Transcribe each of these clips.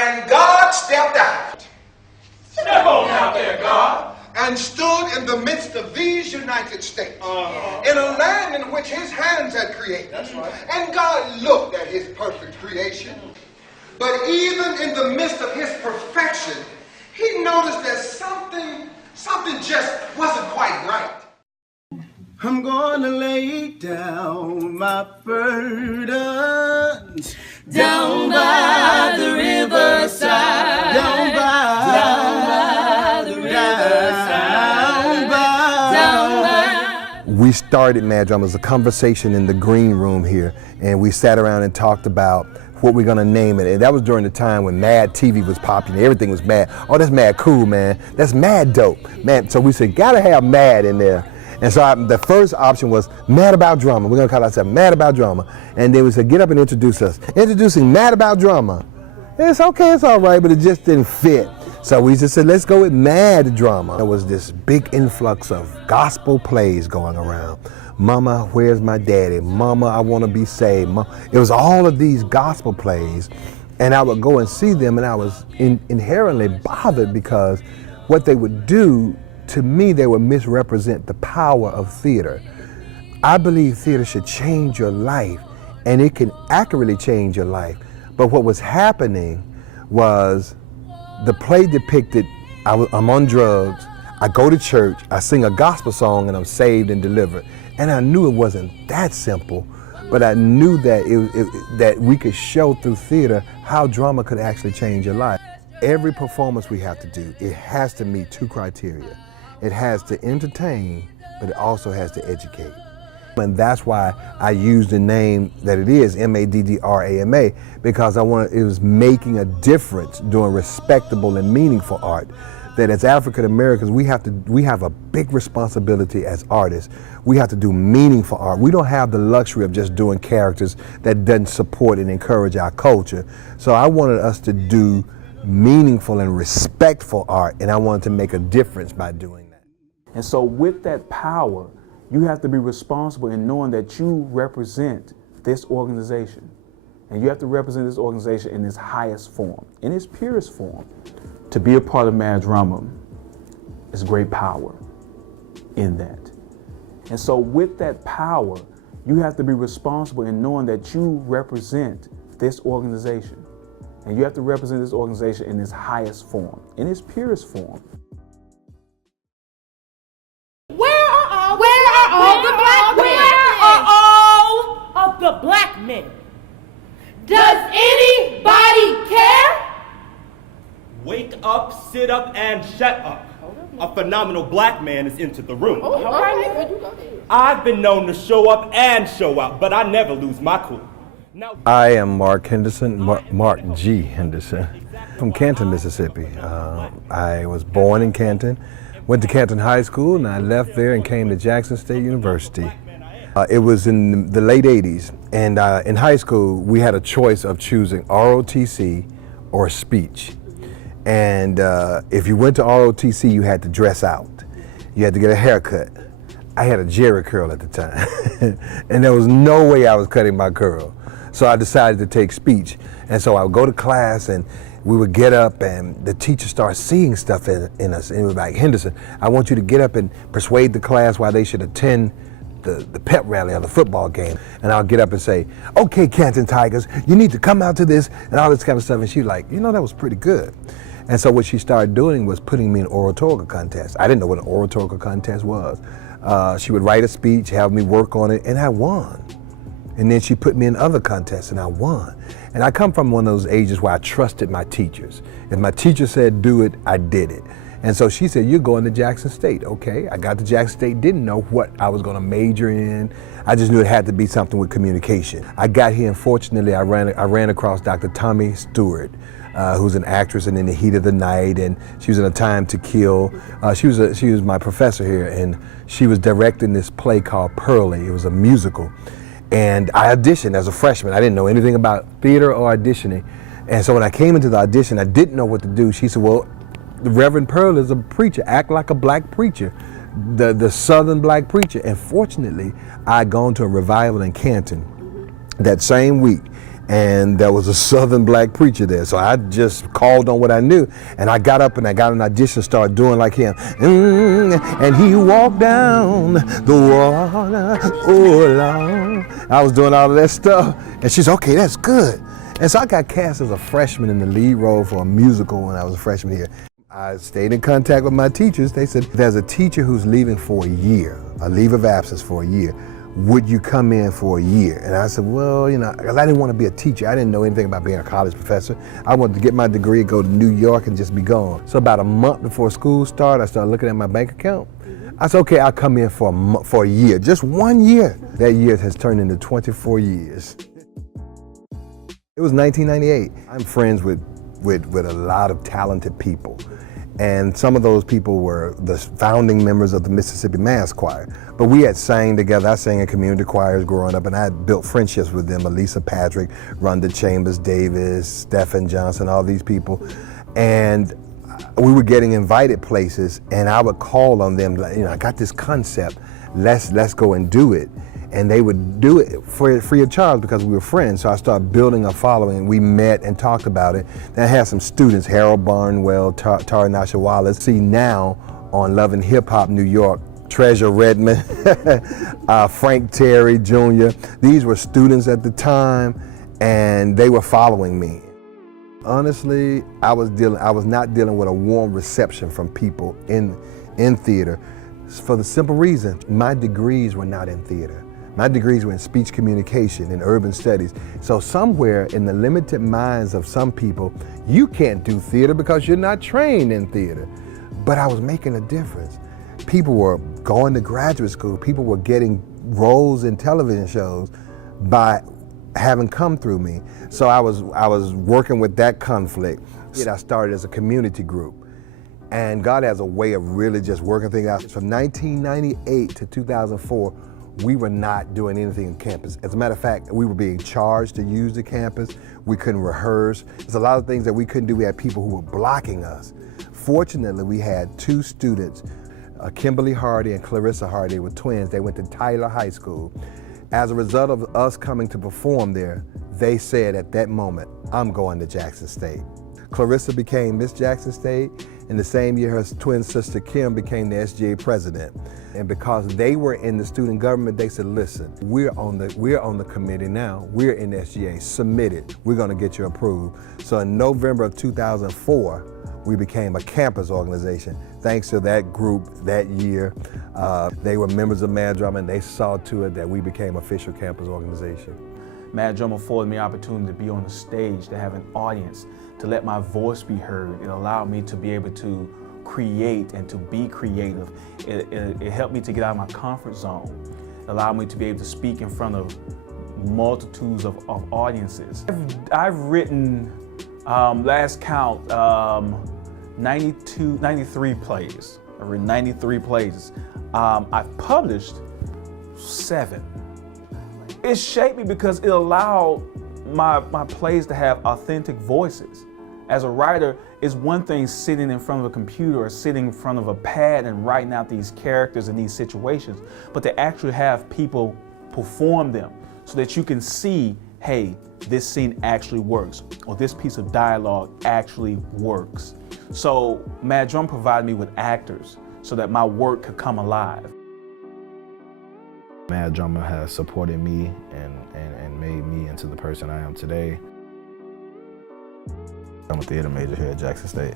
And God stepped out. Step on out there, God. And stood in the midst of these United States, in a land in which his hands had created. That's right. And God looked at his perfect creation. But even in the midst of his perfection, he noticed that something just wasn't quite right. I'm gonna lay down my burdens down by the riverside, down by the riverside, down by. We started Maddrama as a conversation in the green room here, and we sat around and talked about what we're gonna name it. And that was during the time when Mad TV was popular. Everything was mad. Oh, that's mad cool, man. That's mad dope, man. So we said, gotta have mad in there. And so the first option was Mad About Drama. We're gonna call ourselves Mad About Drama. And then we said, get up and introduce us. Introducing Mad About Drama. It's okay, it's all right, but it just didn't fit. So we just said, let's go with Mad Drama. There was this big influx of gospel plays going around. Mama, where's my daddy? Mama, I wanna be saved. It was all of these gospel plays. And I would go and see them, and I was inherently bothered because what they would do, to me, they would misrepresent the power of theater. I believe theater should change your life, and it can accurately change your life. But what was happening was the play depicted, I'm on drugs, I go to church, I sing a gospel song, and I'm saved and delivered. And I knew it wasn't that simple, but I knew that that we could show through theater how drama could actually change your life. Every performance we have to do, it has to meet two criteria. It has to entertain, but it also has to educate. And that's why I used the name that it is, Maddrama, because it was making a difference doing respectable and meaningful art. That as African Americans, we have a big responsibility as artists. We have to do meaningful art. We don't have the luxury of just doing characters that doesn't support and encourage our culture. So I wanted us to do meaningful and respectful art, and I wanted to make a difference by doing that. And so with that power, you have to be responsible in knowing that you represent this organization. And you have to represent this organization in its highest form, in its purest form. To be a part of Maddrama is great power in that. And so with that power, you have to be responsible in knowing that you represent this organization. And you have to represent this organization in its highest form, in its purest form. Where are all the black men? Where are all of the black men? Does anybody care? Wake up, sit up, and shut up. A phenomenal black man has entered the room. I've been known to show up and show out, but I never lose my cool. Now, I am Mark Henderson, Mark G. Henderson, from Canton, Mississippi. I was born in Canton, went to Canton High School, and I left there and came to Jackson State University. It was in the late 80s, and in high school, we had a choice of choosing ROTC or speech. And if you went to ROTC, you had to dress out. You had to get a haircut. I had a jerry curl at the time, and there was no way I was cutting my curl. So I decided to take speech. And so I would go to class, and we would get up, and the teacher started seeing stuff in us. And it was like, Henderson, I want you to get up and persuade the class why they should attend the pep rally or the football game. And I'll get up and say, okay, Canton Tigers, you need to come out to this, and all this kind of stuff. And she was like, you know, that was pretty good. And so what she started doing was putting me in oratorical contests. I didn't know what an oratorical contest was. She would write a speech, have me work on it, and I won. And then she put me in other contests, and I won. And I come from one of those ages where I trusted my teachers. If my teacher said do it, I did it. And so she said, you're going to Jackson State. Okay, I got to Jackson State, didn't know what I was gonna major in. I just knew it had to be something with communication. I got here, and fortunately, I ran across Dr. Tommy Stewart, who's an actress in the Heat of the Night, and she was in A Time to Kill. She was my professor here, and she was directing this play called Pearlie. It was a musical. And I auditioned as a freshman. I didn't know anything about theater or auditioning. And so when I came into the audition, I didn't know what to do. She said, well, the Reverend Pearl is a preacher, act like a black preacher, the Southern black preacher. And fortunately, I had gone to a revival in Canton that same week. and there was a Southern black preacher there. So I just called on what I knew, and I got up and I got an audition, started doing like him. And he walked down the water, oh Lord. I was doing all of that stuff, and she said, okay, that's good. And so I got cast as a freshman in the lead role for a musical when I was a freshman here. I stayed in contact with my teachers. They said, there's a teacher who's leaving for a year, a leave of absence for a year. Would you come in for a year? And I said, well, you know, because I didn't want to be a teacher. I didn't know anything about being a college professor. I wanted to get my degree, go to New York, and just be gone. So about a month before school started, I started looking at my bank account. I said, okay, I'll come in for a year, just 1 year. That year has turned into 24 years. It was 1998. I'm friends with a lot of talented people. And some of those people were the founding members of the Mississippi Mass Choir. But we had sang together. I sang in community choirs growing up, and I had built friendships with them. Elisa Patrick, Rhonda Chambers Davis, Stephen Johnson, all these people. And we were getting invited places, and I would call on them, you know, I got this concept, let's go and do it. And they would do it for free of charge because we were friends. So I started building a following. We met and talked about it. Then I had some students, Harold Barnwell, Tara Nasha Wallace. See now on Love and Hip Hop New York, Treasure Redmond, Frank Terry Jr. These were students at the time, and they were following me. Honestly, I was not dealing with a warm reception from people in theater for the simple reason, my degrees were not in theater. My degrees were in speech communication and urban studies. So somewhere in the limited minds of some people, you can't do theater because you're not trained in theater. But I was making a difference. People were going to graduate school. People were getting roles in television shows by having come through me. So I was working with that conflict. I started as a community group. And God has a way of really just working things out. From 1998 to 2004, we were not doing anything on campus. As a matter of fact, we were being charged to use the campus. We couldn't rehearse. There's a lot of things that we couldn't do. We had people who were blocking us. Fortunately, we had two students, Kimberly Hardy and Clarissa Hardy, were twins. They went to Tyler High School. As a result of us coming to perform there, they said at that moment, I'm going to Jackson State. Clarissa became Miss Jackson State. In the same year, her twin sister Kim became the SGA president. And because they were in the student government, they said, listen, we're on the committee now. We're in SGA, submit it. We're gonna get you approved. So in November of 2004, we became a campus organization. Thanks to that group that year, they were members of Maddrama, and they saw to it that we became official campus organization. Maddrama afforded me the opportunity to be on the stage, to have an audience, to let my voice be heard. It allowed me to be able to create and to be creative. It helped me to get out of my comfort zone. It allowed me to be able to speak in front of multitudes of audiences. I've written, last count, 93 plays. I've written 93 plays. I've published 7. It shaped me because it allowed my plays to have authentic voices. As a writer, it's one thing sitting in front of a computer or sitting in front of a pad and writing out these characters and these situations, but to actually have people perform them so that you can see, hey, this scene actually works, or this piece of dialogue actually works. So Maddrama provided me with actors so that my work could come alive. Maddrama has supported me and made me into the person I am today. I'm a theater major here at Jackson State,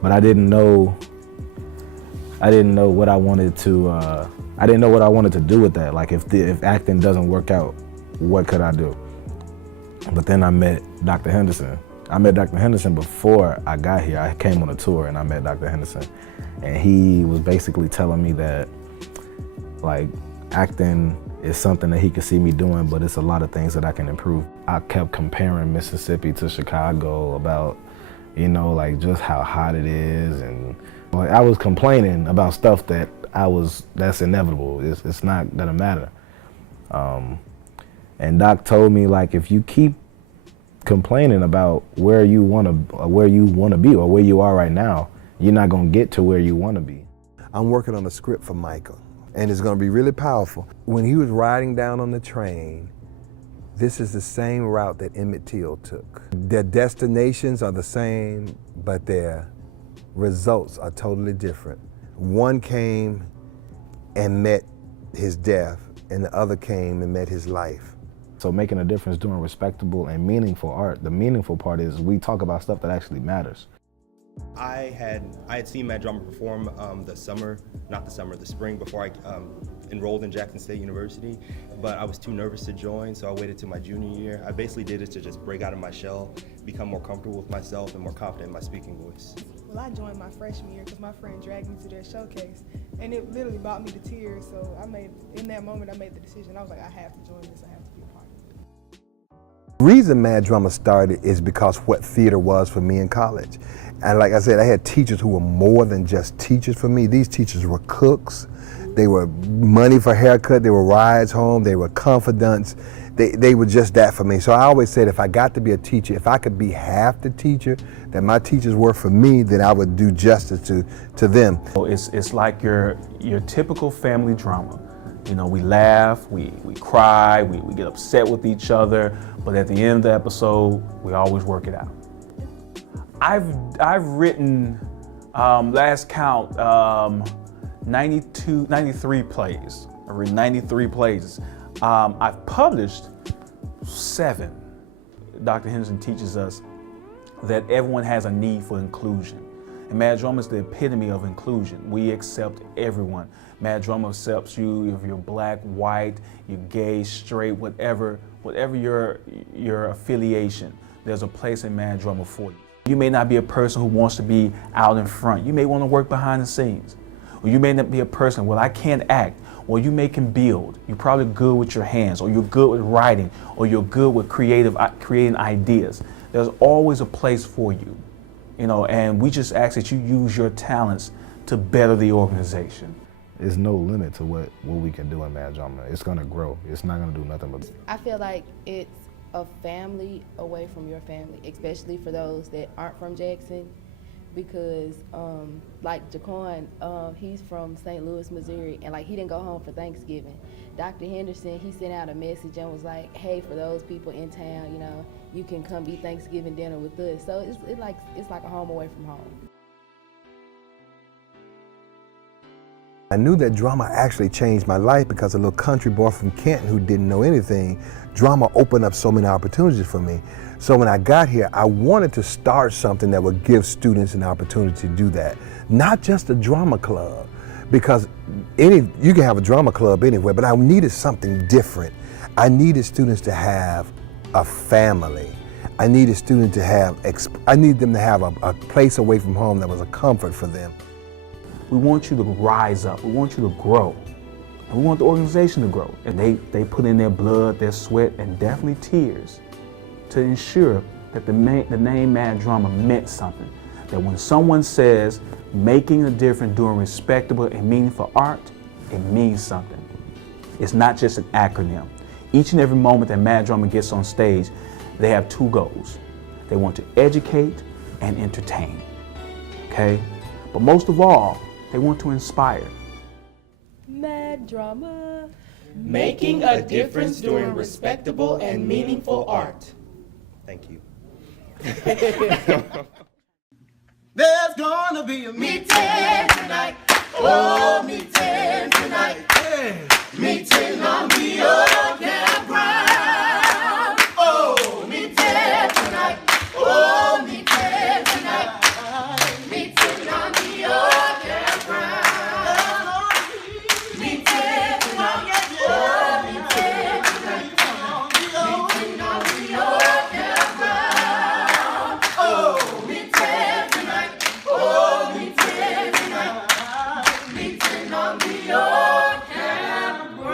but I didn't know what I wanted to. I didn't know what I wanted to do with that. Like if acting doesn't work out, what could I do? But then I met Dr. Henderson. I met Dr. Henderson before I got here. I came on a tour and I met Dr. Henderson, and he was basically telling me that, like, acting is something that he could see me doing, but it's a lot of things that I can improve. I kept comparing Mississippi to Chicago about, you know, like just how hot it is, and like, I was complaining about stuff that's inevitable. It's not gonna matter. And Doc told me, like, if you keep complaining about where you wanna be or where you are right now, you're not gonna get to where you wanna be. I'm working on a script for Michael, and it's gonna be really powerful. When he was riding down on the train, This is the same route that Emmett Till took. Their destinations are the same, but their results are totally different. One came and met his death, and the other came and met his life. So making a difference doing respectable and meaningful art, the meaningful part is we talk about stuff that actually matters. I had seen Maddrama perform the spring before I enrolled in Jackson State University, but I was too nervous to join, so I waited till my junior year. I basically did it to just break out of my shell, become more comfortable with myself and more confident in my speaking voice. Well, I joined my freshman year because my friend dragged me to their showcase, and it literally brought me to tears, so in that moment I made the decision. I was like, I have to join this, I have to be a part of it. The reason Maddrama started is because what theater was for me in college. And like I said, I had teachers who were more than just teachers for me. These teachers were cooks. They were money for haircut. They were rides home. They were confidants. They were just that for me. So I always said if I got to be a teacher, if I could be half the teacher that my teachers were for me, then I would do justice to them. It's like your typical family drama. You know, we laugh, we cry, we get upset with each other, but at the end of the episode, we always work it out. I've written, last count, 93 plays. I've written 93 plays. I've published 7. Dr. Henderson teaches us that everyone has a need for inclusion. And Maddrama is the epitome of inclusion. We accept everyone. Maddrama accepts you if you're black, white, you're gay, straight, whatever your affiliation. There's a place in Maddrama for you. You may not be a person who wants to be out in front. You may want to work behind the scenes. Or you may not be a person, well, I can't act. Well, you can build. You're probably good with your hands, or you're good with writing, or you're good with creating ideas. There's always a place for you, you know, and we just ask that you use your talents to better the organization. There's no limit to what we can do in Maddrama. It's gonna grow. It's not gonna do nothing but. I feel like it's a family away from your family, especially for those that aren't from Jackson, because like Jaquan, he's from St. Louis, Missouri, and like he didn't go home for Thanksgiving. Dr. Henderson, he sent out a message and was like, hey, for those people in town, you know, you can come be Thanksgiving dinner with us. So it's like a home away from home. I knew that drama actually changed my life because a little country boy from Canton who didn't know anything, drama opened up so many opportunities for me. So when I got here, I wanted to start something that would give students an opportunity to do that. Not just a drama club, because you can have a drama club anywhere, but I needed something different. I needed students to have a family. I needed them to have a place away from home that was a comfort for them. We want you to rise up. We want you to grow. And we want the organization to grow. And they put in their blood, their sweat, and definitely tears to ensure that the name Maddrama meant something. That when someone says making a difference doing respectable and meaningful art, it means something. It's not just an acronym. Each and every moment that Maddrama gets on stage, they have 2 goals. They want to educate and entertain, okay? But most of all, they want to inspire. Maddrama. Making a difference doing respectable and meaningful art. Thank you. There's gonna be a meeting tonight. Oh, meeting tonight. Yeah. Meeting on the old campground. Oh, meeting tonight. Oh, meeting tonight. Meeting on the old campground. Meeting tonight. Oh, meeting tonight. Meeting on the old campground. Oh, meeting tonight. Oh, meeting tonight. Meeting on the old campground.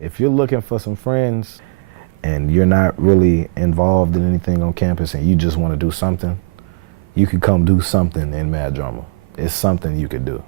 If you're looking for some friends and you're not really involved in anything on campus and you just want to do something, you could come do something in Maddrama. It's something you could do.